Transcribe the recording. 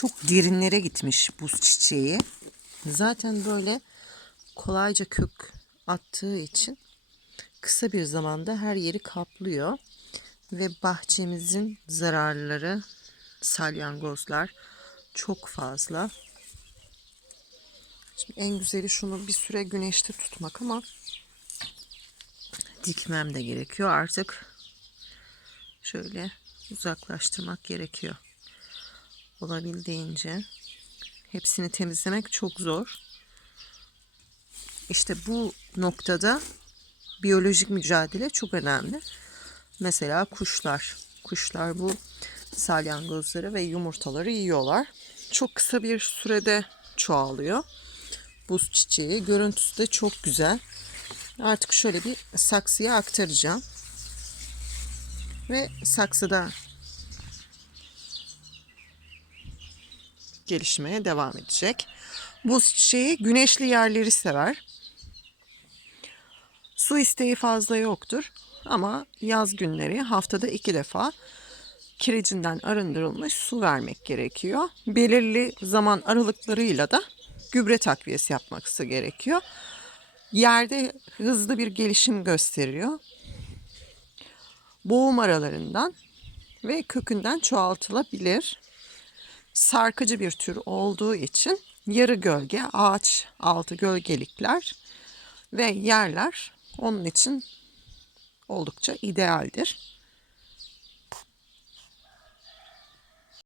çok derinlere gitmiş buz çiçeği. Zaten böyle kolayca kök attığı için kısa bir zamanda her yeri kaplıyor ve bahçemizin zararları salyangozlar çok fazla. Şimdi en güzeli şunu bir süre güneşte tutmak ama dikmem de gerekiyor artık. Şöyle uzaklaştırmak gerekiyor. Olabildiğince hepsini temizlemek çok zor. İşte bu noktada biyolojik mücadele çok önemli. Mesela kuşlar. Kuşlar bu salyangozları ve yumurtaları yiyorlar. Çok kısa bir sürede çoğalıyor. Buz çiçeği. Görüntüsü de çok güzel. Artık şöyle bir saksıya aktaracağım. Ve saksıda gelişmeye devam edecek. Buz çiçeği güneşli yerleri sever. Su isteği fazla yoktur ama yaz günleri haftada iki defa kiricinden arındırılmış su vermek gerekiyor. Belirli zaman aralıklarıyla da gübre takviyesi yapması gerekiyor. Yerde hızlı bir gelişim gösteriyor. Boğum aralarından ve kökünden çoğaltılabilir. Sarkıcı bir tür olduğu için yarı gölge, ağaç altı gölgelikler ve yerler onun için oldukça idealdir.